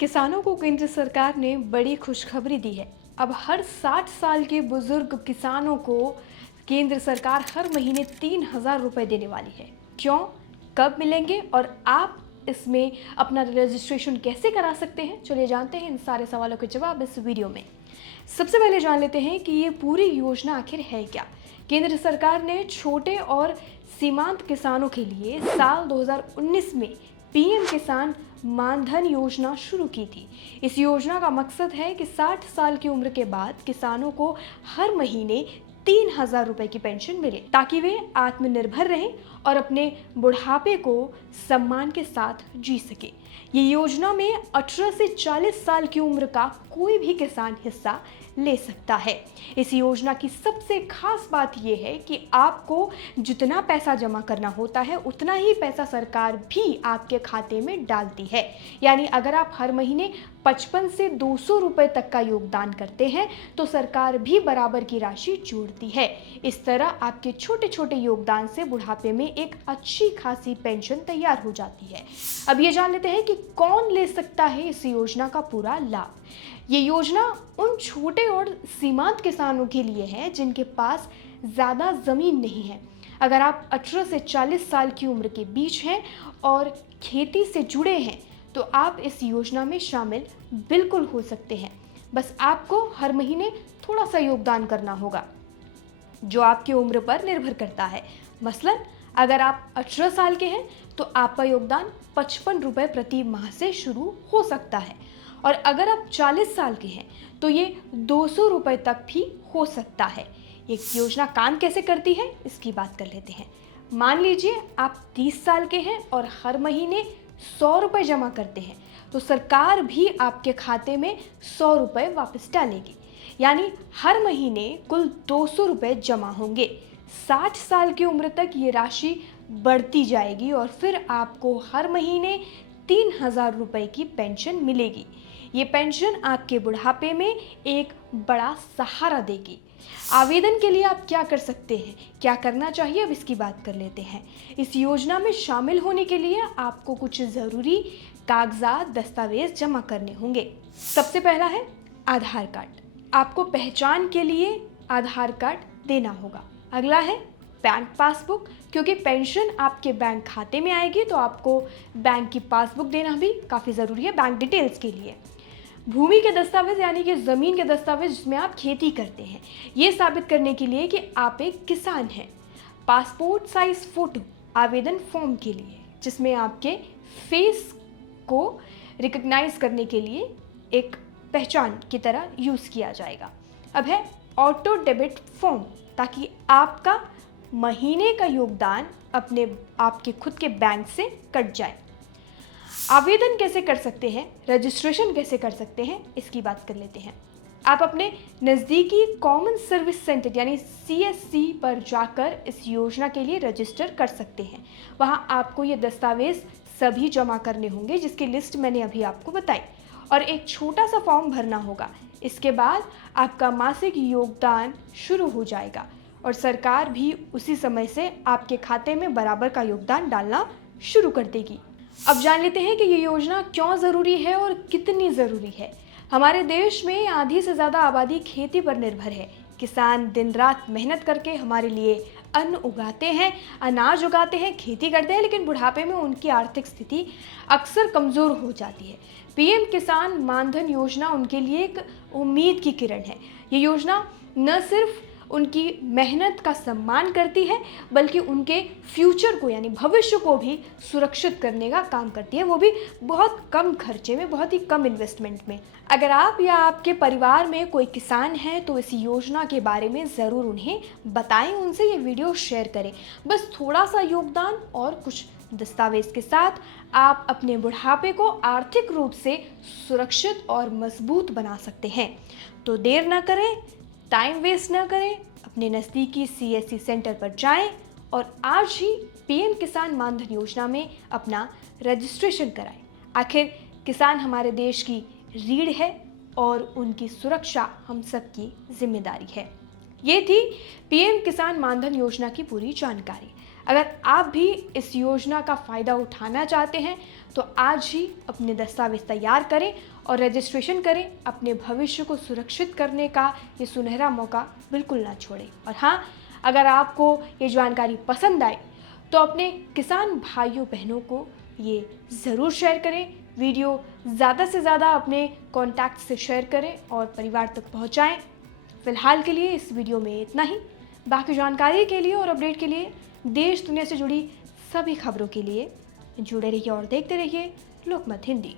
किसानों को केंद्र सरकार ने बड़ी खुशखबरी दी है। अब हर 60 साल के बुजुर्ग किसानों को केंद्र सरकार हर महीने 3,000 रुपए देने वाली है। क्यों, कब मिलेंगे और आप इसमें अपना रजिस्ट्रेशन कैसे करा सकते हैं, चलिए जानते हैं इन सारे सवालों के जवाब इस वीडियो में। सबसे पहले जान लेते हैं कि ये पूरी योजना आखिर है क्या। केंद्र सरकार ने छोटे और सीमांत किसानों के लिए साल 2019 में पीएम किसान मानधन योजना शुरू की थी। इस योजना का मकसद है कि 60 साल की उम्र के बाद किसानों को हर महीने 3,000 रुपए की पेंशन मिले, ताकि वे आत्मनिर्भर रहें और अपने बुढ़ापे को सम्मान के साथ जी सके। ये योजना में 18 से 40 साल की उम्र का कोई भी किसान हिस्सा ले सकता है। इस योजना की सबसे खास बात यह है कि आपको जितना पैसा जमा करना होता है उतना ही पैसा सरकार भी आपके खाते में डालती है। यानी अगर आप हर महीने 55 से 200 रुपए तक का योगदान करते हैं तो सरकार भी बराबर की राशि जोड़ती है। इस तरह आपके छोटे छोटे योगदान से बुढ़ापे में एक अच्छी खासी पेंशन तैयार हो जाती है। अब ये जान लेते हैं कि कौन ले सकता है इस योजना का पूरा लाभ। ये योजना उन छोटे और सीमांत किसानों के लिए है जिनके पास ज़्यादा ज़मीन नहीं है। अगर आप 18 से 40 साल की उम्र के बीच हैं और खेती से जुड़े हैं तो आप इस योजना में शामिल बिल्कुल हो सकते हैं। बस आपको हर महीने थोड़ा सा योगदान करना होगा जो आपकी उम्र पर निर्भर करता है। मसलन अगर आप 18 साल के हैं तो आपका योगदान 55 रुपये प्रति माह से शुरू हो सकता है, और अगर आप 40 साल के हैं तो ये 200 रुपये तक भी हो सकता है। ये योजना काम कैसे करती है इसकी बात कर लेते हैं। मान लीजिए आप 30 साल के हैं और हर महीने 100 रुपये जमा करते हैं तो सरकार भी आपके खाते में 100 रुपये वापस डालेगी। यानी हर महीने कुल 200 रुपये जमा होंगे। 60 साल की उम्र तक ये राशि बढ़ती जाएगी और फिर आपको हर महीने 3,000 रुपये की पेंशन मिलेगी। ये पेंशन आपके बुढ़ापे में एक बड़ा सहारा देगी। आवेदन के लिए आप क्या कर सकते हैं, क्या करना चाहिए, अब इसकी बात कर लेते हैं। इस योजना में शामिल होने के लिए आपको कुछ ज़रूरी कागजात दस्तावेज जमा करने होंगे। सबसे पहला है आधार कार्ड। आपको पहचान के लिए आधार कार्ड देना होगा। अगला है बैंक पासबुक, क्योंकि पेंशन आपके बैंक खाते में आएगी तो आपको बैंक की पासबुक देना भी काफ़ी ज़रूरी है बैंक डिटेल्स के लिए। भूमि के दस्तावेज यानी कि ज़मीन के दस्तावेज जिसमें आप खेती करते हैं, ये साबित करने के लिए कि आप एक किसान हैं। पासपोर्ट साइज फ़ोटो आवेदन फॉर्म के लिए, जिसमें आपके फेस को रिकग्नाइज करने के लिए एक पहचान की तरह यूज़ किया जाएगा। अब है ऑटो डेबिट फॉर्म, ताकि आपका महीने का योगदान आपके खुद के बैंक से कट जाए। आवेदन कैसे कर सकते हैं, रजिस्ट्रेशन कैसे कर सकते हैं, इसकी बात कर लेते हैं। आप अपने नज़दीकी कॉमन सर्विस सेंटर यानी CSC पर जाकर इस योजना के लिए रजिस्टर कर सकते हैं। वहां आपको ये दस्तावेज सभी जमा करने होंगे जिसकी लिस्ट मैंने अभी आपको बताई, और एक छोटा सा फॉर्म भरना होगा। इसके बाद आपका मासिक योगदान शुरू हो जाएगा और सरकार भी उसी समय से आपके खाते में बराबर का योगदान डालना शुरू कर देगी। अब जान लेते हैं कि ये योजना क्यों ज़रूरी है और कितनी ज़रूरी है। हमारे देश में आधी से ज़्यादा आबादी खेती पर निर्भर है। किसान दिन रात मेहनत करके हमारे लिए अन्न उगाते हैं, अनाज उगाते हैं, खेती करते हैं, लेकिन बुढ़ापे में उनकी आर्थिक स्थिति अक्सर कमज़ोर हो जाती है। पीएम किसान मानधन योजना उनके लिए एक उम्मीद की किरण है। ये योजना न सिर्फ उनकी मेहनत का सम्मान करती है बल्कि उनके फ्यूचर को यानी भविष्य को भी सुरक्षित करने का काम करती है, वो भी बहुत कम खर्चे में, बहुत ही कम इन्वेस्टमेंट में। अगर आप या आपके परिवार में कोई किसान है तो इस योजना के बारे में ज़रूर उन्हें बताएं, उनसे ये वीडियो शेयर करें। बस थोड़ा सा योगदान और कुछ दस्तावेज के साथ आप अपने बुढ़ापे को आर्थिक रूप से सुरक्षित और मजबूत बना सकते हैं। तो देर ना करें, टाइम वेस्ट ना करें, अपने नज़दीकी CSC सेंटर पर जाएं और आज ही पीएम किसान मानधन योजना में अपना रजिस्ट्रेशन कराएं। आखिर किसान हमारे देश की रीढ़ है और उनकी सुरक्षा हम सबकी जिम्मेदारी है। ये थी पीएम किसान मानधन योजना की पूरी जानकारी। अगर आप भी इस योजना का फ़ायदा उठाना चाहते हैं तो आज ही अपने दस्तावेज तैयार करें और रजिस्ट्रेशन करें। अपने भविष्य को सुरक्षित करने का ये सुनहरा मौका बिल्कुल ना छोड़ें। और हाँ, अगर आपको ये जानकारी पसंद आए तो अपने किसान भाइयों बहनों को ये ज़रूर शेयर करें। वीडियो ज़्यादा से ज़्यादा अपने कॉन्टैक्ट से शेयर करें और परिवार तक पहुँचाएँ। फिलहाल के लिए इस वीडियो में इतना ही। बाकी जानकारी के लिए और अपडेट के लिए देश दुनिया से जुड़ी सभी खबरों के लिए जुड़े रहिए और देखते रहिए लोकमत हिंदी।